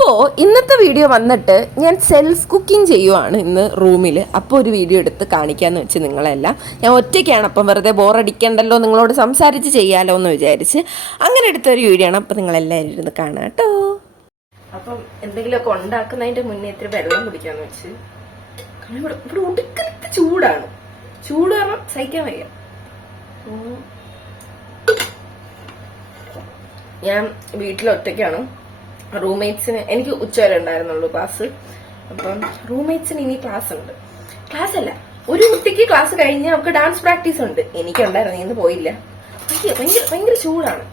അപ്പോൾ ഇന്നത്തെ വീഡിയോ വന്നിട്ട് ഞാൻ സെൽഫ് കുക്കിംഗ് ചെയ്യുവാണ് ഇന്ന് റൂമിൽ. അപ്പോൾ ഒരു വീഡിയോ എടുത്ത് കാണിക്കാമെന്ന് വെച്ച് നിങ്ങളെല്ലാം. ഞാൻ ഒറ്റയ്ക്കാണ്, അപ്പം വെറുതെ ബോറടിക്കണ്ടല്ലോ, നിങ്ങളോട് സംസാരിച്ച് ചെയ്യാമല്ലോ എന്ന് വിചാരിച്ച് അങ്ങനെ എടുത്തൊരു വീഡിയോ ആണ്. അപ്പം നിങ്ങളെല്ലാവരും ഇരുന്ന് കാണാം കേട്ടോ. അപ്പം എന്തെങ്കിലുമൊക്കെ ഉണ്ടാക്കുന്നതിൻ്റെ മുന്നേ ഇത്തിരി വെള്ളം കുടിക്കാമെന്ന് വെച്ച്. ഇവിടെ ഒടുക്കത്തെ ചൂടാണ്. ചൂട് കാരണം സഹിക്കാൻ വയ്യ. ഞാൻ വീട്ടിലൊറ്റയ്ക്കാണ്. റൂംമേറ്റ്സിന് എനിക്ക് ഉച്ചവരെ ഉണ്ടായിരുന്നുള്ളൂ ക്ലാസ്. അപ്പം റൂംമേറ്റ്സിന് ഇനി ക്ലാസ് ഉണ്ട്. ക്ലാസ് അല്ല, ഒരു കുട്ടിക്ക് ക്ലാസ് കഴിഞ്ഞ് അവർക്ക് ഡാൻസ് പ്രാക്ടീസ് ഉണ്ട്. എനിക്കുണ്ടായിരുന്നു, ഇന്ന് പോയില്ല. ഭയങ്കര ചൂടാണ്.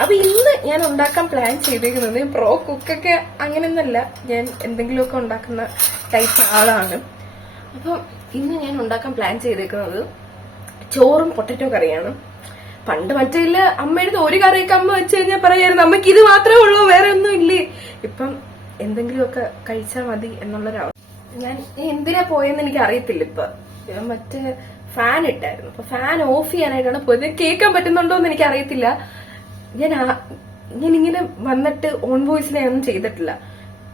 അപ്പൊ ഇന്ന് ഞാൻ ഉണ്ടാക്കാൻ പ്ലാൻ ചെയ്തേക്കുന്നത് പ്രോ കുക്കൊക്കെ അങ്ങനെയൊന്നല്ല, ഞാൻ എന്തെങ്കിലുമൊക്കെ ഉണ്ടാക്കുന്ന ടൈപ്പ് ആളാണ്. അപ്പം ഇന്ന് ഞാൻ ഉണ്ടാക്കാൻ പ്ലാൻ ചെയ്തേക്കുന്നത് ചോറും പൊട്ടറ്റോ കറിയാണ്. പണ്ട് മറ്റേ അമ്മയുടെ ഒരു കറിയൊക്കെ അമ്മ വെച്ച് കഴിഞ്ഞാൽ പറയായിരുന്നു അമ്മയ്ക്ക് ഇത് മാത്രമേ ഉള്ളൂ, വേറെ ഒന്നും ഇല്ലേ. ഇപ്പം എന്തെങ്കിലുമൊക്കെ കഴിച്ചാൽ മതി എന്നുള്ളൊരവസ്ഥ. ഞാൻ എന്തിനാ പോയെന്ന് എനിക്ക് അറിയത്തില്ല. ഇപ്പൊ മറ്റേ ഫാൻ ഇട്ടായിരുന്നു, അപ്പൊ ഫാൻ ഓഫ് ചെയ്യാനായിട്ടാണ് പോയത്. കേൾക്കാൻ പറ്റുന്നുണ്ടോ എന്ന് എനിക്ക് അറിയത്തില്ല. ഞാനിങ്ങനെ വന്നിട്ട് ഓൺ വോയിസിൽ ഒന്നും ചെയ്തിട്ടില്ല.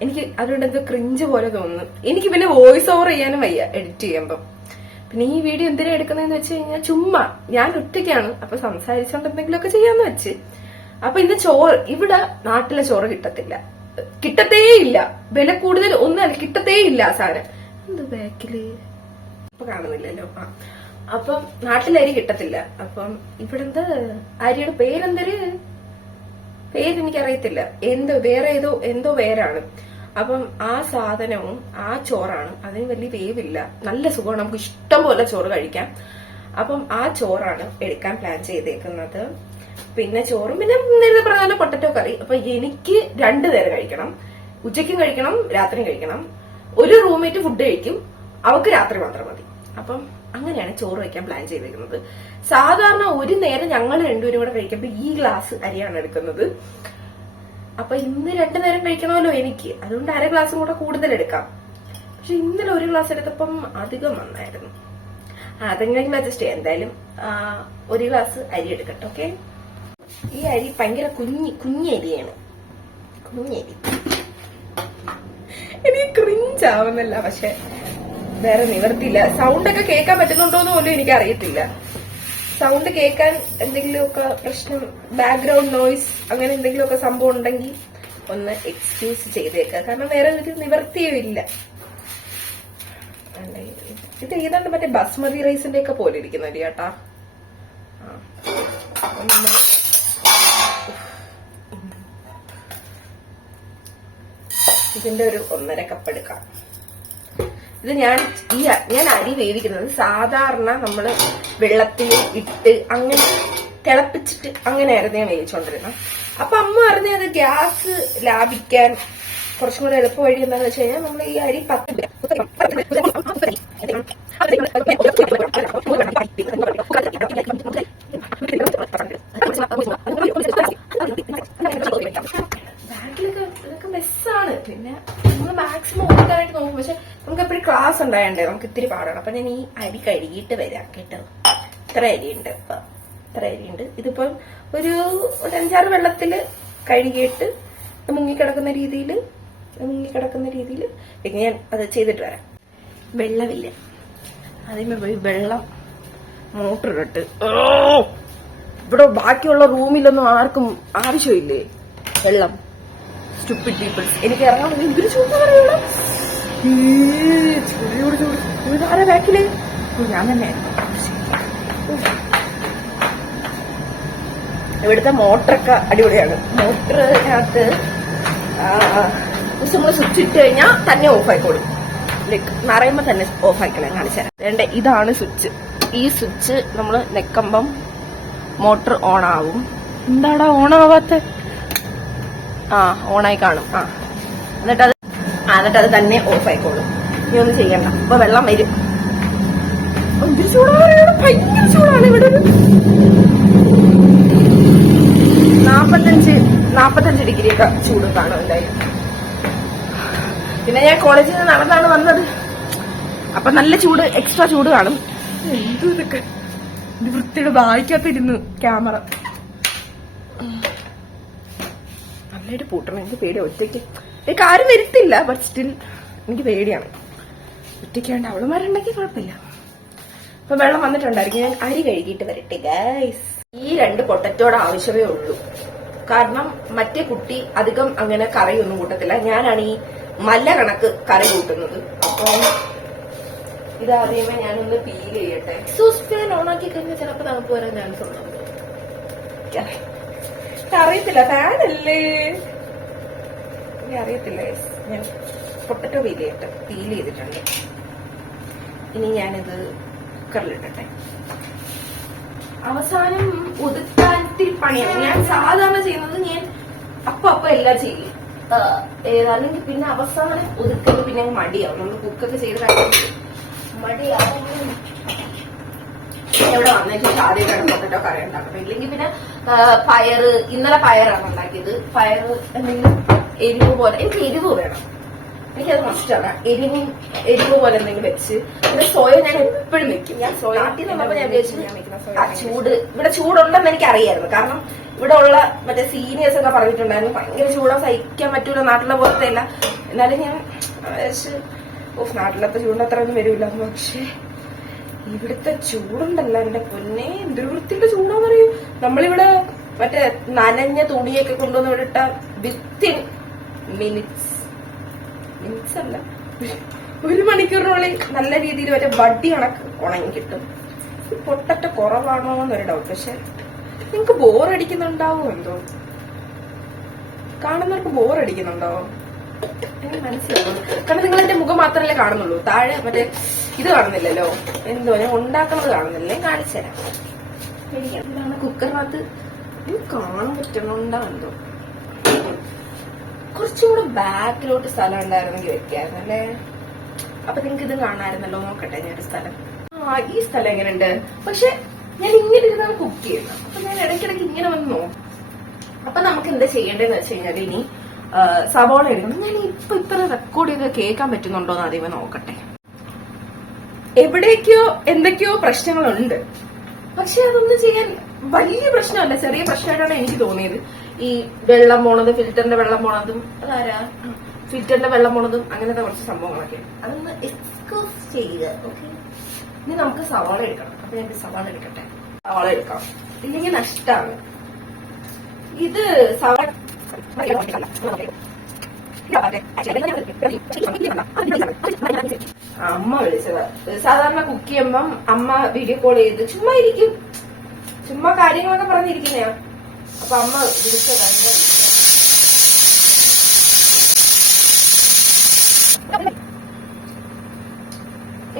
എനിക്ക് അതുകൊണ്ട് എന്തോ ക്രിഞ്ച് പോലെ തോന്നുന്നു. എനിക്ക് പിന്നെ വോയിസ് ഓവർ ചെയ്യാനും വയ്യ എഡിറ്റ് ചെയ്യുമ്പം. പിന്നെ ഈ വീഡിയോ എന്തിനാ എടുക്കുന്നതെന്ന് വെച്ച് കഴിഞ്ഞാൽ ചുമ്മാ ഞാൻ ഒറ്റയ്ക്കാണ്, അപ്പൊ സംസാരിച്ചോണ്ട് എന്തെങ്കിലുമൊക്കെ ചെയ്യാന്ന് വെച്ച്. അപ്പൊ ഇന്ന് ചോറ്, ഇവിടെ നാട്ടിലെ ചോറ് കിട്ടത്തേ ഇല്ല. വില കൂടുതൽ ഒന്നും കിട്ടത്തേ ഇല്ല സാധനം. എന്ത് ബാക്കില് ഇപ്പൊ കാണുന്നില്ലല്ലോ. അപ്പം നാട്ടിലരി കിട്ടത്തില്ല. അപ്പം ഇവിടെന്താ അരിയുടെ പേരെനിക്കറിയത്തില്ല. വേറെ എന്തോ പേരാണ്. അപ്പം ആ സാധനവും ആ ചോറാണ്. അതിന് വലിയ വേവില്ല, നല്ല സുഖമാണ്, നമുക്ക് ഇഷ്ടം പോലെ ചോറ് കഴിക്കാം. അപ്പം ആ ചോറാണ് എടുക്കാൻ പ്ലാൻ ചെയ്തേക്കുന്നത്. പിന്നെ ചോറും പിന്നെ നേരത്തെ പറഞ്ഞ പൊട്ടറ്റോ കറി. അപ്പൊ എനിക്ക് 2 നേരം കഴിക്കണം, ഉച്ചയ്ക്കും കഴിക്കണം രാത്രിയും കഴിക്കണം. ഒരു റൂംമേറ്റ് ഫുഡ് കഴിക്കും, അവർക്ക് രാത്രി മാത്രം മതി. അപ്പം അങ്ങനെയാണ് ചോറ് കഴിക്കാൻ പ്ലാൻ ചെയ്തേക്കുന്നത്. സാധാരണ ഒരു നേരം ഞങ്ങൾ രണ്ടുപേരും കൂടെ കഴിക്കുമ്പോൾ ഈ ഗ്ലാസ് അരിയാണ് എടുക്കുന്നത്. അപ്പൊ ഇന്ന് 2 നേരം കഴിക്കണമല്ലോ എനിക്ക്, അതുകൊണ്ട് 1/2 ഗ്ലാസും കൂടെ കൂടുതൽ എടുക്കാം. പക്ഷെ ഇന്നലെ 1 ഗ്ലാസ് എടുത്തപ്പം അധികം വന്നായിരുന്നു. അതെങ്ങനെയെങ്കിലും അഡ്ജസ്റ്റ് ചെയ്യാം. എന്തായാലും 1 ഗ്ലാസ് അരി എടുക്കട്ടെ. ഓക്കെ, ഈ അരി ഭയങ്കര കുഞ്ഞരിയാണ്. കുഞ്ഞരി എനിക്ക് ക്രിഞ്ച് ആവുന്നില്ല, പക്ഷെ വേറെ നിവർത്തിയില്ല. സൗണ്ടൊക്കെ കേൾക്കാൻ പറ്റുന്നുണ്ടോന്ന് പോലും എനിക്ക് അറിയത്തില്ല. സൗണ്ട് കേൾക്കാൻ എന്തെങ്കിലുമൊക്കെ പ്രശ്നം, ബാക്ക്ഗ്രൗണ്ട് നോയ്സ് അങ്ങനെ എന്തെങ്കിലുമൊക്കെ സംഭവം ഉണ്ടെങ്കിൽ ഒന്ന് എക്സ്ക്യൂസ് ചെയ്തേക്കുക. കാരണം വേറെ ഒരു നിവർത്തിയും ഇല്ല. ഇത് ഏതാണ്ട് മറ്റേ ബസ്മതി റൈസിന്റെ ഒക്കെ പോലെ ഇരിക്കുന്ന ചേട്ടാ. ഇതിന്റെ ഒരു 1.5 കപ്പ് എടുക്കാം. ഇത് ഞാൻ അരി വേവിക്കുന്നത് സാധാരണ നമ്മള് വെള്ളത്തിൽ ഇട്ട് അങ്ങനെ തിളപ്പിച്ചിട്ട് അങ്ങനെയായിരുന്നു ഞാൻ വേവിച്ചോണ്ടിരുന്നത്. അപ്പൊ അമ്മ പറഞ്ഞത് ഗ്യാസ് ലാഭിക്കാൻ കുറച്ചും കൂടെ എളുപ്പ വഴി എന്താണെന്ന് വെച്ച് കഴിഞ്ഞാൽ നമ്മൾ ഈ അരി 10 ഇതൊക്കെ മെസ്സാണ്. പിന്നെ നമ്മൾ മാക്സിമം ഓർക്കാനായിട്ട് നോക്കും, പക്ഷെ നമുക്ക് എപ്പോഴും ക്ലാസ് ഉണ്ടായണ്ടേ, നമുക്ക് ഇത്തിരി പാടാണ്. അപ്പൊ ഞാൻ ഈ അരി കഴുകിയിട്ട് വരാം കേട്ടോ. ഇത്ര അരിയുണ്ട്. ഇതിപ്പം ഒരു 5-6 വെള്ളത്തില് കഴുകിയിട്ട് മുങ്ങിക്കിടക്കുന്ന രീതിയിൽ പിന്നെ ഞാൻ അത് ചെയ്തിട്ട് വരാം. വെള്ളമില്ല, ആദ്യമേ പോയി വെള്ളം മോട്ടർ ഇട്ട്. ഇവിടെ ബാക്കിയുള്ള റൂമിലൊന്നും ആർക്കും ആവശ്യമില്ലേ വെള്ളം? Stupid peoples. എനിക്ക് ഇറങ്ങാൻ എന്തൊരു ചൂട് പറയുള്ളൂ. ചൂട് ആരാ ബാക്കില്? ഞാൻ തന്നെ. ഇവിടുത്തെ മോട്ടറൊക്കെ അടിപൊളിയാണ്. മോട്ടറിനകത്ത് നമ്മൾ സ്വിച്ച് ഇട്ട് കഴിഞ്ഞാൽ തന്നെ ഓഫ് ആയിക്കോളും. ലൈക്ക് നിറയുമ്പോ തന്നെ ഓഫ് ആയിക്കളയാൻ കാണിച്ചു തരാം. വേണ്ട, ഇതാണ് സ്വിച്ച്. ഈ സ്വിച്ച് നമ്മൾ നെക്കുമ്പം മോട്ടർ ഓൺ ആവും. എന്താടാ ഓൺ ആവാത്ത? ഓണായി കാണും. എന്നിട്ട് അത് തന്നെ ഓഫ് ആയിക്കോളും. ഇനി ഒന്നും ചെയ്യണ്ട. ഇപ്പൊ വെള്ളം വരും. എന്തൊരു ചൂടാണ്, ഭയങ്കര ചൂടാണ് ഇവിടെ. 45 ഡിഗ്രിയൊക്കെ ചൂട് കാണും എന്തായാലും. പിന്നെ ഞാൻ കോളേജിൽ നിന്ന് നടന്നാണ് വന്നത്, അപ്പൊ നല്ല ചൂട്, എക്സ്ട്രാ ചൂട് കാണും. ഇതൊക്കെ വൃത്തിയുടെ വായിക്കാത്തിരുന്നു ക്യാമറ. നന്നായിട്ട് പൂട്ടണം, എനിക്ക് പേടി ഒറ്റയ്ക്ക് എനിക്ക് ആരും വരുത്തില്ല, ബട്ട് സ്റ്റിൽ എനിക്ക് പേടിയാണ്. ഒറ്റയ്ക്കാണ്ട് അവളുമാരുണ്ടെങ്കിൽ കുഴപ്പമില്ല. അപ്പൊ വെള്ളം വന്നിട്ടുണ്ടായിരിക്കും. ഞാൻ അരി കഴുകിയിട്ട് വരട്ടെ ഗൈസ്. ഈ 2 പൊട്ടറ്റോടെ ആവശ്യമേ ഉള്ളൂ. കാരണം മറ്റേ കുട്ടി അധികം അങ്ങനെ കറിയൊന്നും കൂട്ടത്തില്ല. ഞാനാണ് ഈ മല്ല കണക്ക് കറി കൂട്ടുന്നത്. അപ്പൊ ഇതാദ്യമേ ഞാനൊന്ന് പീൽ ചെയ്യട്ടെ. എക്സോസ്റ്റ് ഫാൻ ഓണാക്കി കഴിഞ്ഞാൽ ചിലപ്പോൾ തണുപ്പ് വരാൻ ചാൻസ് ഉണ്ടോ അറിയത്തില്ല. ഫാനല്ലേ, അറിയത്തില്ല. ഞാൻ പൊട്ടറ്റോ പീൽ ചെയ്തിട്ടുണ്ട്. ഇനി ഞാനിത് കുക്കറിലിട്ടെ. അവസാനം ഒതുക്കാത്തിൽ പണിയാണ്. ഞാൻ സാധാരണ ചെയ്യുന്നത് ഞാൻ അപ്പൊ എല്ലാം ചെയ്യും. അല്ലെങ്കിൽ പിന്നെ അവസാനം ഒതുക്കല് പിന്നെ മടിയാവും. നമ്മൾ കുക്കൊക്കെ ചെയ്ത് കഴിഞ്ഞാൽ മടിയാവും. എവിടെ വന്നേക്കും ആദ്യമായിട്ടാണ് പൊട്ടറ്റോ കറി ഉണ്ടാക്കുന്നത്. ഇല്ലെങ്കിൽ പിന്നെ പയറ്, ഇന്നലെ പയറാണ് ഉണ്ടാക്കിയത്. പയറ് എന്തെങ്കിലും എരിവ് പോലെ, എനിക്ക് എരിവ് വേണം, എനിക്കത് മസ്റ്റാണ്. എരിവ് പോലെ എന്തെങ്കിലും വെച്ച്. പിന്നെ സോയ ഞാൻ എപ്പോഴും വെക്കും. ഞാൻ സോയ നാട്ടിൽ നിന്നപ്പോ ഞാൻ വിചാരിച്ചു ആ ചൂട്, ഇവിടെ ചൂടുണ്ടെന്ന് എനിക്ക് അറിയായിരുന്നു. കാരണം ഇവിടെ ഉള്ള മറ്റേ സീനിയേഴ്സ് ഒക്കെ പറഞ്ഞിട്ടുണ്ടായിരുന്നു ഭയങ്കര ചൂടാ, സഹിക്കാൻ പറ്റൂല, നാട്ടിലെ പോലത്തെ അല്ല. എന്നാലും ഞാൻ നാട്ടിലത്തെ ചൂടിന്റെ അത്ര ഒന്നും വരൂല. പക്ഷെ ഇവിടുത്തെ ചൂടുണ്ടല്ലോ എന്റെ പൊന്നെ, എന്തൊരു വൃത്തിയുടെ ചൂടാന്ന് പറയൂ. നമ്മളിവിടെ മറ്റേ നനഞ്ഞ തുണിയൊക്കെ കൊണ്ടുവന്ന് ഇവിടെ ഇട്ട വിത്തിൻ മിനിറ്റ്സ് അല്ല 1 മണിക്കൂറിനുള്ളിൽ നല്ല രീതിയിൽ മറ്റേ വടി കണക്ക് ഉണങ്ങി കിട്ടും. പൊട്ടറ്റ കുറവാണോ എന്നൊരു ഡൗട്ട്. പക്ഷെ നിങ്ങക്ക് ബോറടിക്കുന്നുണ്ടാവോ എന്തോ? കാണുന്നവർക്ക് ബോറടിക്കുന്നുണ്ടാവോ എനിക്ക് മനസ്സിലാവും. കാരണം നിങ്ങൾ എന്റെ മുഖം മാത്രമല്ലേ കാണുന്നുള്ളൂ, താഴെ മറ്റേ ഇത് കാണുന്നില്ലല്ലോ. എന്തോ ഞാൻ ഉണ്ടാക്കുന്നത് കാണുന്നില്ലേ, കാണിച്ചുതരാം. എനിക്ക് എന്താണ് കുക്കറിനകത്ത് കാണാൻ പറ്റണുണ്ടോ എന്തോ. കുറച്ചുകൂടെ ബാക്കിലോട്ട് സ്ഥലം ഉണ്ടായിരുന്നെങ്കിൽ വെക്കായിരുന്നു അല്ലേ. അപ്പൊ നിങ്ങക്ക് ഇത് കാണാമായിരുന്നല്ലോ. നോക്കട്ടെ ഞാനൊരു സ്ഥലം. ഈ സ്ഥലം എങ്ങനെയുണ്ട്. പക്ഷെ ഞാൻ ഇങ്ങനെ ഇരുന്നാണ് കുക്ക് ചെയ്യുന്നത്. അപ്പൊ ഞാൻ ഇടയ്ക്കിടയ്ക്ക് ഇങ്ങനെ വന്ന് നോക്കും. അപ്പൊ നമുക്ക് എന്താ ചെയ്യേണ്ടതെന്ന് വെച്ച് കഴിഞ്ഞാൽ ഇനി സവാള എടുക്കണം. ഞാൻ ഇപ്പൊ ഇത്ര റെക്കോർഡ് ചെയ്ത് കേൾക്കാൻ പറ്റുന്നുണ്ടോ എന്ന് ആദ്യമേ നോക്കട്ടെ. എവിടേക്കോ എന്തൊക്കെയോ പ്രശ്നങ്ങളുണ്ട്. പക്ഷെ അതൊന്നും ചെയ്യാൻ വലിയ പ്രശ്നമല്ല, ചെറിയ പ്രശ്നമായിട്ടാണ് എനിക്ക് തോന്നിയത്. ഈ വെള്ളം പോണത്, ഫിൽറ്ററിന്റെ വെള്ളം പോണതും, അതാരാ ഫിൽറ്ററിന്റെ വെള്ളം പോണതും, അങ്ങനത്തെ കുറച്ച് സംഭവങ്ങളൊക്കെ അതൊന്ന് എക്സ്ക്യൂസ് ചെയ്യുക. ഓക്കെ, ഇനി നമുക്ക് സവാള എടുക്കണം. അപ്പൊ ഞാൻ സവാള എടുക്കട്ടെ. സവാള എടുക്കാം, ഇല്ലെങ്കിൽ നഷ്ടമാണ്. ഇത് സവാള അമ്മ വിളിച്ചത്. സാധാരണ കുക്ക് ചെയ്യുമ്പം അമ്മ വീഡിയോ കോൾ ചെയ്ത് ചുമ്മാ ഇരിക്കും, ചുമ്മാ കാര്യങ്ങളൊക്കെ പറഞ്ഞിരിക്കുന്നയാ. അപ്പൊ അമ്മ വിളിച്ചതാണ്.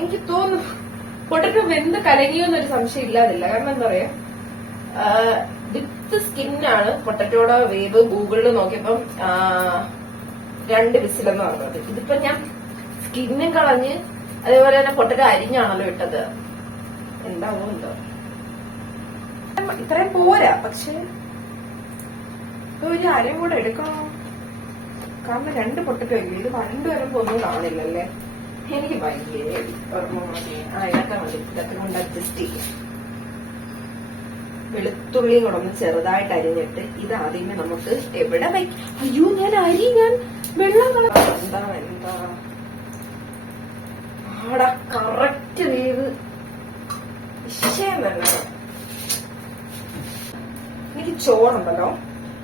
എനിക്ക് തോന്നുന്നു പൊട്ടറ്റോ വെന്ത് കലങ്ങിയോന്നൊരു സംശയം ഇല്ലാതില്ല. കാരണം എന്താ പറയാ, വിത്ത് സ്കിന്നാണ് പൊട്ടറ്റോയുടെ വേവ്. ഗൂഗിളിൽ നോക്കിയപ്പം 2 വിസിലെന്ന് പറഞ്ഞത്. ഇതിപ്പോ ഞാൻ സ്കിന്നും കളഞ്ഞ് അതേപോലെ തന്നെ പൊട്ടറ്റോ അരിഞ്ഞാണല്ലോ ഇട്ടത്. എന്താവോ എന്തോ, ഇത്രയും പോരാ. പക്ഷെ ഒരു അരയും കൂടെ എടുക്കണോ? കാരണം 2 പൊട്ടറ്റോ ഇല്ലേ, ഇത് വരണ്ടു വരുമ്പോ ഒന്നും കാണില്ലല്ലേ. എനിക്ക് ഭയങ്കര ഓർമ്മ മതി. ഇതൊക്കെ മതി, ഇതൊക്കെ കൊണ്ട് അഡ്ജസ്റ്റ് ചെയ്യാം. വെളുത്തുള്ളിയും കൂടെ ഒന്ന് ചെറുതായിട്ട് അരിഞ്ഞിട്ട് ഇത് ആദ്യമേ നമുക്ക് എവിടെ വയ്ക്കും. അയ്യോ, ഞാൻ വെള്ളം എന്താ ആടാ കറക്റ്റ് വേവ് വിഷയം തന്നെ. എനിക്ക് ചോറുണ്ടല്ലോ,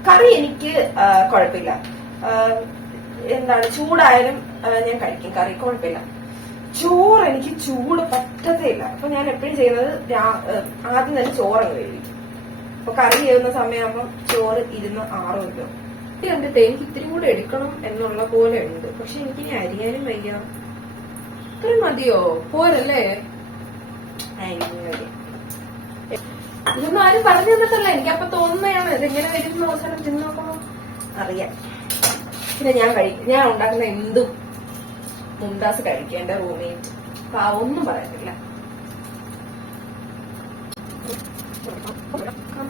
കറി എനിക്ക് കുഴപ്പമില്ല. എന്താണ് ചൂടായാലും ഞാൻ കഴിക്കും, കറി കുഴപ്പമില്ല. ചോറ് എനിക്ക് ചൂട് പറ്റത്തേ ഇല്ല. അപ്പൊ ഞാൻ എപ്പോഴും ചെയ്യുന്നത് ആദ്യം തന്നെ ചോറങ്ങ് കഴിക്കും. അപ്പൊ കറി ചെയ്യുന്ന സമയമാകുമ്പോ ചോറ് ഇരുന്ന് ആറുമല്ലോ. കണ്ടിട്ട് എനിക്ക് ഇത്തിരി കൂടെ എടുക്കണം എന്നുള്ള പോലെ ഉണ്ട്. പക്ഷെ എനിക്കിനി അരിയാനും വയ്യ. ഇത്രയും മതിയോ? പോരല്ലേ? ഇതൊന്നും ആരും പറഞ്ഞു തന്നിട്ടല്ല, എനിക്കപ്പൊ തോന്നുന്നതാണ്. ഇതെങ്ങനെ വരുന്ന അവസരം തിന്നോക്കണോ അറിയാം. പിന്നെ ഞാൻ ഉണ്ടാക്കുന്ന എന്തും മുംതാസ് കഴിക്കേണ്ട റൂംമേറ്റ് ഒന്നും പറയത്തില്ല.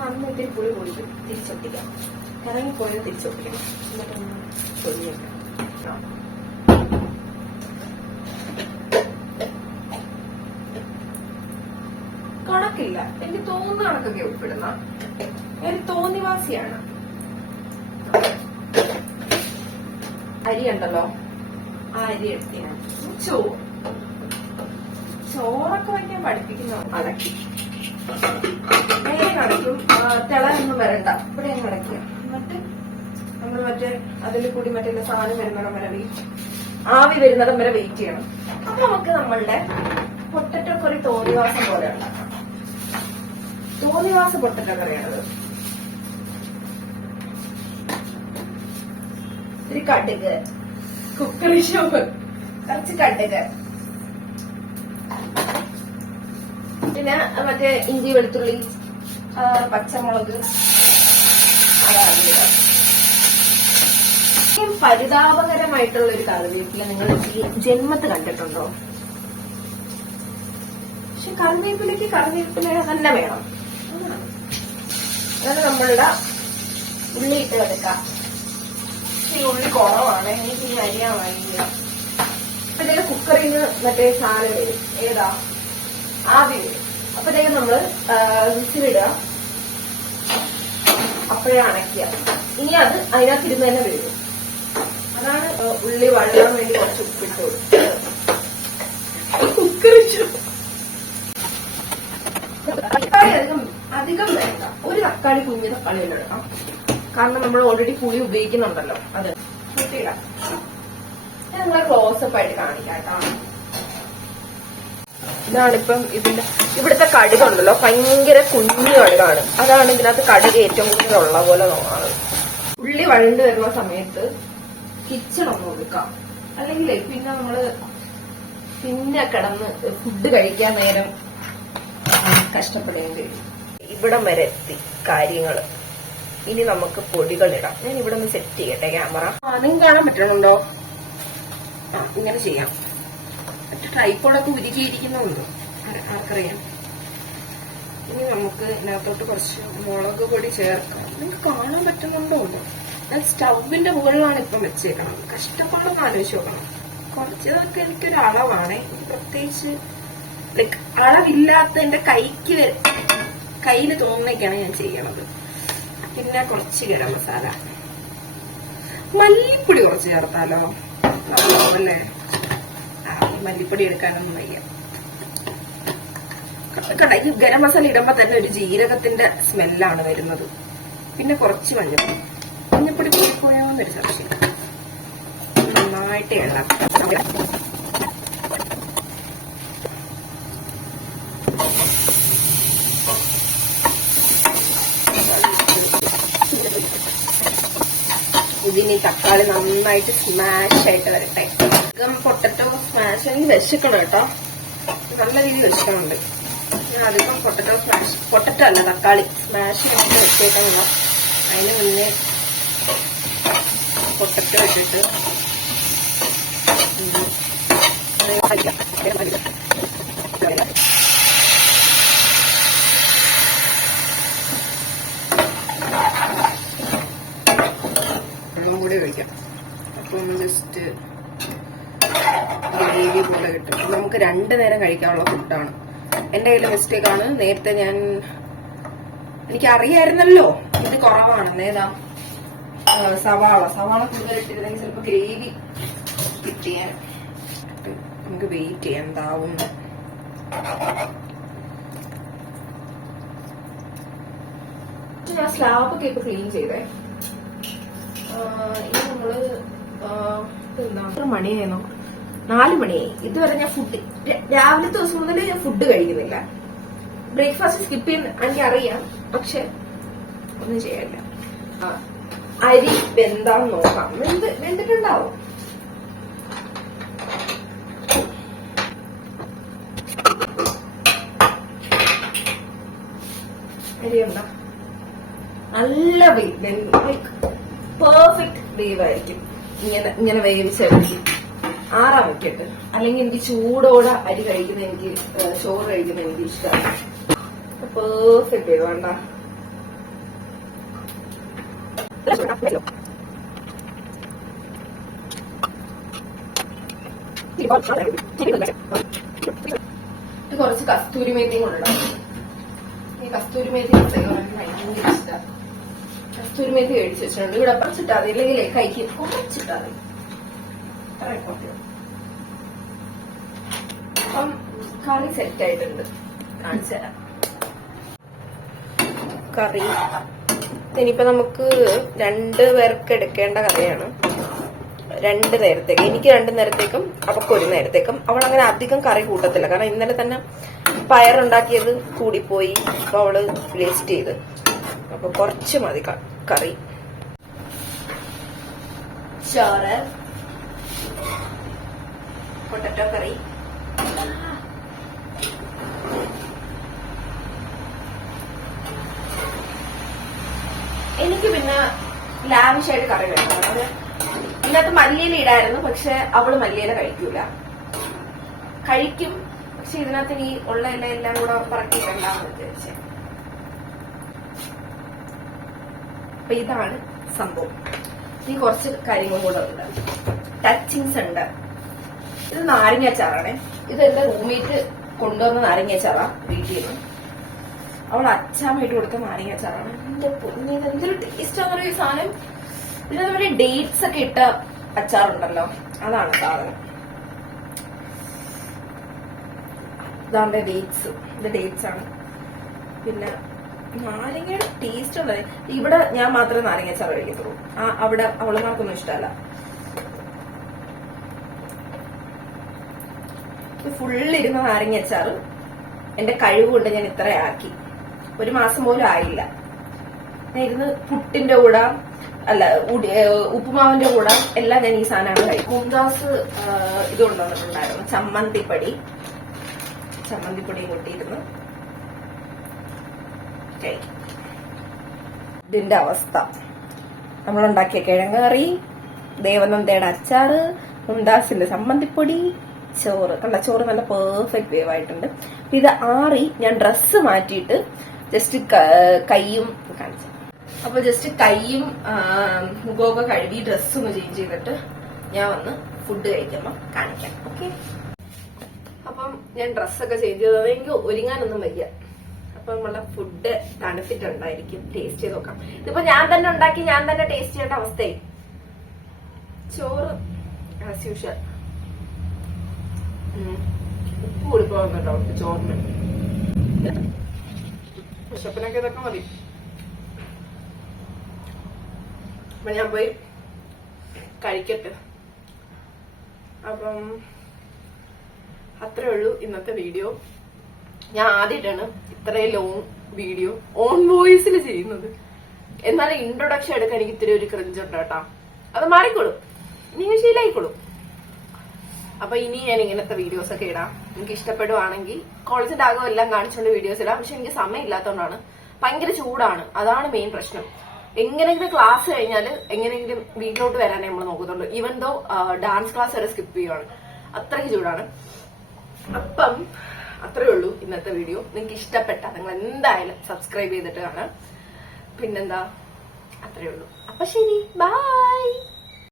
അന്ന് ഇത്തിരി പുളി പോയിട്ട് തിരിച്ചൊട്ടിക്കാം, ഇറങ്ങിപ്പോയത് തിരിച്ചൊട്ടിക്കണം. എന്നിട്ടൊന്ന് ചൊല്ലിയേക്കാം. കണക്കില്ല, എനിക്ക് തോന്നുന്ന കണക്കൊക്കെ ഉൾപ്പെടുന്ന ഞാൻ തോന്നിവാസിയാണ്. അരി ഉണ്ടല്ലോ, ആ അരി എടുത്ത് ഞാൻ ചോറൊക്കെ വയ്ക്കാൻ പഠിപ്പിക്കുന്ന അടക്കി നേരെ അടയ്ക്കും. തിളയൊന്നും വരണ്ട, ഇവിടെ അങ്ങ് അടയ്ക്കുക. എന്നിട്ട് നമ്മൾ മറ്റേ അതിൽ കൂടി മറ്റേ സാധനം വരുന്നിടം വരെ ആവി വരുന്നിടം വരെ വെയിറ്റ് ചെയ്യണം. അപ്പൊ നമുക്ക് നമ്മളുടെ പൊട്ടറ്റോ കറി തോന്നിവാസം പോലെ ഉണ്ടാക്കാം. തോന്നിവാസ പൊട്ടറ്റോ കറിയാണത്. ഒരു കടുക്, കുക്കറി ഷോപ്പ്, കുറച്ച് കടുക്, പിന്നെ മറ്റേ ഇഞ്ചി വെളുത്തുള്ളി പച്ചമുളക്, അതാണ് പരിതാപകരമായിട്ടുള്ള ഒരു കറിവേപ്പില നിങ്ങൾ ജന്മത്ത് കണ്ടിട്ടുണ്ടോ? പക്ഷെ കറിവേപ്പിലക്ക് കറിവേപ്പില തന്നെ വേണം. അതാണ് നമ്മളുടെ ഉള്ളി ഇട്ട് എടുക്കാം. ഈ ഉള്ളി കുറവാണ്, എനിക്ക് ഈ അരിയാൻ വാങ്ങില്ല. അപ്പോഴത്തേക്ക് കുക്കറിൽ നിന്ന് മറ്റേ സാധനം വരും, ഏതാ ആവി വരും. അപ്പോഴത്തേക്ക് നമ്മള് വിസിലിടുക, അപ്പോഴേ അണയ്ക്കുക. ഇനി അത് അതിനകത്ത് ഇരുന്ന് തന്നെ വരും. അതാണ് ഉള്ളി വഴലാൻ വേണ്ടി കുറച്ച് ഉപ്പിട്ട് കൊടുക്കുക. കുക്കറി അധികം വേണ്ട, ഒരു തക്കാളി കുഞ്ഞു തക്കാളി ഇടണം. കാരണം നമ്മൾ ഓൾറെഡി പുളി ഉപയോഗിക്കുന്നുണ്ടല്ലോ, അത് കൂട്ടിയിടാം. ഞാൻ നിങ്ങളെ ക്ലോസപ്പ് ആയിട്ട് കാണിക്കാം കേട്ടോ. ഇതാണിപ്പം ഇവിടുത്തെ കടുകുണ്ടല്ലോ, ഭയങ്കര കുഞ്ഞു കടുകാണ്. അതാണ് ഇതിനകത്ത് കടുക് ഏറ്റവും കൂടുതൽ ഉള്ള പോലെ തോന്നാറ്. ഉള്ളി വഴണ്ട് വരുന്ന സമയത്ത് കിച്ചൺ ഒന്ന് കൊടുക്കാം, അല്ലെങ്കിൽ പിന്നെ നമ്മള് പിന്നെ കിടന്ന് ഫുഡ് കഴിക്കാൻ നേരം കഷ്ടപ്പെടേണ്ടി വരും. ഇവിടം വരെ എത്തി കാര്യങ്ങള്. ഇനി നമുക്ക് പൊടികളിടാം. ഞാൻ ഇവിടെ ഒന്ന് സെറ്റ് ചെയ്യട്ടെ ക്യാമറ. നിങ്ങൾക്ക് കാണാൻ പറ്റണുണ്ടോ? ഇങ്ങനെ ചെയ്യാം. മറ്റു ട്രൈപ്പോഡൊക്കെ ഉരുക്കിയിരിക്കുന്നുണ്ട്, ആർക്കറിയാം. ഇനി നമുക്ക് ഇതിനകത്തോട്ട് കുറച്ച് മുളക് പൊടി ചേർക്കാം. നിങ്ങൾക്ക് കാണാൻ പറ്റുന്നുണ്ടോ? ഞാൻ സ്റ്റൗവിന്റെ മുകളിലാണ് ഇപ്പം വെച്ചേക്കണം. കഷ്ടപ്പാടൊന്നും ആലോചിച്ച് നോക്കണം. കുറച്ചതൊക്കെ എനിക്കൊരു അളവാണ്, പ്രത്യേകിച്ച് ലൈക്ക് അളവില്ലാത്ത എന്റെ കയ്യിൽ തോന്നേക്കാണ് ഞാൻ ചെയ്യണത്. പിന്നെ കുറച്ച് ഗരം മസാല, മല്ലിപ്പൊടി കുറച്ച് ചേർത്താലോ? അല്ലേ, മല്ലിപ്പൊടി എടുക്കാനൊന്നും വയ്യ. ഇത് ഗരം മസാല ഇടുമ്പോ തന്നെ ഒരു ജീരകത്തിന്റെ സ്മെല്ലാണ് വരുന്നത്. പിന്നെ കുറച്ച് മഞ്ഞപ്പൊടി, മഞ്ഞപ്പൊടി കൂടിപ്പോയാന്നൊരു സംശയം. നന്നായിട്ട് ഇളക്കാം. ഇതിന് തക്കാളി നന്നായിട്ട് സ്മാഷ് ആയിട്ട് വരട്ടെ. പൊട്ടറ്റോ സ്മാഷ് എനിക്ക് വെച്ചിക്കണം കേട്ടോ, നല്ല രീതിയിൽ വെച്ചിട്ടുണ്ട്. ഞാൻ അധികം പൊട്ടറ്റോ അല്ല തക്കാളി സ്മാഷ് ചെയ്തിട്ട് വെച്ചേക്കണില്ല. അതിന് മുന്നേ പൊട്ടറ്റോ ഇട്ടിട്ട് വെള്ളം കൂടി കഴിക്കാം. അപ്പൊ ഒന്ന് ജസ്റ്റ് ഗ്രേവി പോലെ കിട്ടും. നമുക്ക് 2 നേരം കഴിക്കാനുള്ള ഫുഡാണ്. എന്റെ കയ്യിലെ മിസ്റ്റേക്ക് ആണ്. നേരത്തെ എനിക്ക് അറിയായിരുന്നല്ലോ ഇത് കുറവാണെന്ന്. ഏതാ സവാള കൂടുതൽ ഇട്ടിരുന്നെങ്കിൽ ചിലപ്പോ ഗ്രേവി കിട്ടിയാൽ. നമുക്ക് വെയിറ്റ് ചെയ്യാം എന്താവും. ഞാൻ സ്ലാബൊക്കെ ഇപ്പൊ ക്ലീൻ ചെയ്തേ. ഇനി നമ്മള് എത്ര മണിയായിരുന്നു? 4 മണിയായി. ഇതുവരെ ഞാൻ രാവിലത്തെ ദിവസം മുതൽ ഞാൻ ഫുഡ് കഴിക്കുന്നില്ല. ബ്രേക്ക്ഫാസ്റ്റ് സ്കിപ്പ് ചെയ്യുന്ന എനിക്കറിയാം, പക്ഷെ ഒന്നും ചെയ്യാനില്ല. അരി വെന്താന്ന് നോക്കാം. വെന്തിട്ടുണ്ടാവും. അരി എന്താ നല്ല പെർഫെക്റ്റ് വേവ് ആയിരിക്കും. ഇങ്ങനെ വേവിച്ചെടുക്കും. ആറാൻ വെക്കട്ട്. അല്ലെങ്കിൽ എനിക്ക് ചൂടോടെ അരി കഴിക്കുന്ന ചോറ് കഴിക്കുന്ന എനിക്ക് ഇഷ്ടമാണ്. പെർഫെക്റ്റ് വേവ് വേണ്ട. കുറച്ച് കസ്തൂരി മേത്തിയും കൊണ്ടിടാം. ഈ കസ്തൂരി മേത്തി ഭയങ്കര ഇഷ്ടമാണ്. കസ്തൂരി മേത്തി മേടിച്ച് വെച്ചിട്ടുണ്ട്. ഇവിടെ കുറച്ചിട്ടാ മതി, ഇല്ലെങ്കിൽ കൈക്ക് കുറച്ചിട്ടാ മതി. അത്ര മതി. അപ്പം കറി സെറ്റ് ആയിട്ടുണ്ട്, കാണിച്ചു തരാം. കറി ഇനിയിപ്പോ നമുക്ക് 2 പേർക്ക് എടുക്കേണ്ട കറിയാണ്. 2 നേരത്തേക്ക്, എനിക്ക് 2 നേരത്തേക്കും അവൾക്ക് 1 നേരത്തേക്കും. അവൾ അങ്ങനെ അധികം കറി കൂട്ടത്തില്ല, കാരണം ഇന്നലെ തന്നെ പയറുണ്ടാക്കിയത് കൂടിപ്പോയി, അപ്പൊ അവള് വേസ്റ്റ് ചെയ്ത്. അപ്പൊ കുറച്ച് മതി കറി. ചോറ്, പൊട്ടറ്റോ കറി, എനിക്ക് പിന്നെ ലാവിഷായിട്ട് കറി വേണം. അത് ഇതിനകത്ത് മല്ലിയില ഇടായിരുന്നു, പക്ഷെ അവള് മല്ലിയില കഴിക്കും. പക്ഷെ ഇതിനകത്ത് ഇനി ഉള്ള എല്ലാം കൂടെ പറക്കിയിട്ടുണ്ടാവും വിചാരിച്ചേ. അപ്പൊ ഇതാണ് സംഭവം. ഇനി കുറച്ച് കാര്യങ്ങളും കൂടെ ഉണ്ട്, ടച്ചിങ്സ് ഉണ്ട്. ഇത് നാരങ്ങാച്ചാറാണേ. ഇത് എന്റെ റൂംമേറ്റ് കൊണ്ടുവന്ന നാരങ്ങാച്ചാറാ വീട്ടിൽ നിന്ന്. അവൾ അച്ചാമ്മയിട്ട് കൊടുത്ത നാരങ്ങാച്ചാറാണ്. എന്റെ പൊന്നിന് എന്തൊരു ടേസ്റ്റാന്ന് പറയുന്ന ഈ സാധനം. പിന്നെ നമ്മുടെ ഡേറ്റ്സ് ഒക്കെ ഇട്ട അച്ചാറുണ്ടല്ലോ, അതാണ് സാധനം. ഇതാണ്ട് ഡേറ്റ്സ്, ഇത് ഡേറ്റ്സ് ആണ്. പിന്നെ നാരങ്ങയുടെ ടേസ്റ്റ് ഉള്ളത്. ഇവിടെ ഞാൻ മാത്രമേ നാരങ്ങാച്ചാറ് കഴിക്കത്തുള്ളൂ, അവിടെ അവളുമാർക്കൊന്നും ഇഷ്ടമല്ല. ഫുള്ളിരുന്ന നാരങ്ങാച്ചാറ് എന്റെ കഴിവുകൊണ്ട് ഞാൻ ഇത്ര ആക്കി. 1 മാസം പോലും ആയില്ല. ഞാൻ ഇരുന്ന് പുട്ടിന്റെ കൂടെ, അല്ല ഉപ്പുമാവിന്റെ കൂടെ എല്ലാം ഞാൻ ഈ സാധനമാണ് കഴിക്കും. മുംതാസ് ഇത് കൊണ്ടുവന്നിട്ടുണ്ടായിരുന്നു, ചമ്മന്തിപ്പൊടിയും കൂട്ടിയിരുന്നു കഴിക്കും. ഇതിന്റെ അവസ്ഥ, നമ്മളുണ്ടാക്കിയ കിഴങ്ങ് കറി, ദേവനന്ദയുടെ അച്ചാറ്, മുംതാസിന്റെ ചമ്മന്തിപ്പൊടി, ചോറ്. കണ്ട ചോറ് നല്ല പെർഫെക്റ്റ് വേവായിട്ടുണ്ട്. ഇത് ആറി ഞാൻ ഡ്രസ്സ് മാറ്റിയിട്ട് ജസ്റ്റ് കൈയും കാണിച്ചു. അപ്പൊ ജസ്റ്റ് കൈയും മുഖമൊക്കെ കഴുകി ഡ്രസ്സ് ഒന്ന് ചേഞ്ച് ചെയ്തിട്ട് ഞാൻ വന്ന് ഫുഡ് കഴിക്കുമ്പോ കാണിക്കാം. ഓക്കെ, അപ്പം ഞാൻ ഡ്രസ്സൊക്കെ ചേഞ്ച് ചെയ്തത്, എനിക്ക് ഒരുങ്ങാനൊന്നും വയ്യ. അപ്പൊ നമ്മളെ ഫുഡ് തണുത്തിട്ടുണ്ടായിരിക്കും, ടേസ്റ്റ് ചെയ്ത് നോക്കാം. ഇതിപ്പോ ഞാൻ തന്നെ ഉണ്ടാക്കി ഞാൻ തന്നെ ടേസ്റ്റ് ചെയ്യേണ്ട അവസ്ഥയായി. ചോറ് ആസ് യൂഷ്വൽ, ഉപ്പ് കൊടുക്കുന്നുണ്ടോ ചോറിന്? വിശപ്പിനൊക്കെ ഇതൊക്കെ മതി. അപ്പൊ ഞാൻ പോയി കഴിക്കട്ടെ. അപ്പം അത്രേ ഉള്ളൂ ഇന്നത്തെ വീഡിയോ. ഞാൻ ആദ്യമായിട്ടാണ് ഇത്രയും ലോങ് വീഡിയോ ഓൺ വോയിസിൽ ചെയ്യുന്നത്. എന്നാലും ഇൻട്രൊഡക്ഷൻ എടുക്കാൻ എനിക്ക് ഇത്തിരി ഒരു ക്രിഞ്ചുണ്ട് കേട്ടോ. അത് മാറിക്കോളും, നിങ്ങൾ ശീലായിക്കോളും. അപ്പൊ ഇനി ഞാൻ ഇങ്ങനത്തെ വീഡിയോസ് ഒക്കെ ഇടാം. എനിക്ക് ഇഷ്ടപ്പെടുവാണെങ്കിൽ കോളേജിന്റെ ആകെ എല്ലാം കാണിച്ചുകൊണ്ട് വീഡിയോസ് ഇടാം. പക്ഷെ എനിക്ക് സമയം ഇല്ലാത്തതുകൊണ്ടാണ്. ഭയങ്കര ചൂടാണ്, അതാണ് മെയിൻ പ്രശ്നം. എങ്ങനെയെങ്കിലും ക്ലാസ് കഴിഞ്ഞാൽ എങ്ങനെയെങ്കിലും വീട്ടിലോട്ട് വരാനേ നമ്മൾ നോക്കുന്നുള്ളൂ. ഈവൻ ദോ ഡാൻസ് ക്ലാസ് വരെ സ്കിപ്പ് ചെയ്യുവാണ്, അത്രയ്ക്ക് ചൂടാണ്. അപ്പം അത്രേ ഉള്ളൂ ഇന്നത്തെ വീഡിയോ. നിങ്ങൾക്ക് ഇഷ്ടപ്പെട്ട നിങ്ങൾ എന്തായാലും സബ്സ്ക്രൈബ് ചെയ്തിട്ട് കാണാം. പിന്നെന്താ, അത്രേ ഉള്ളൂ. അപ്പൊ ശരി, ബൈ.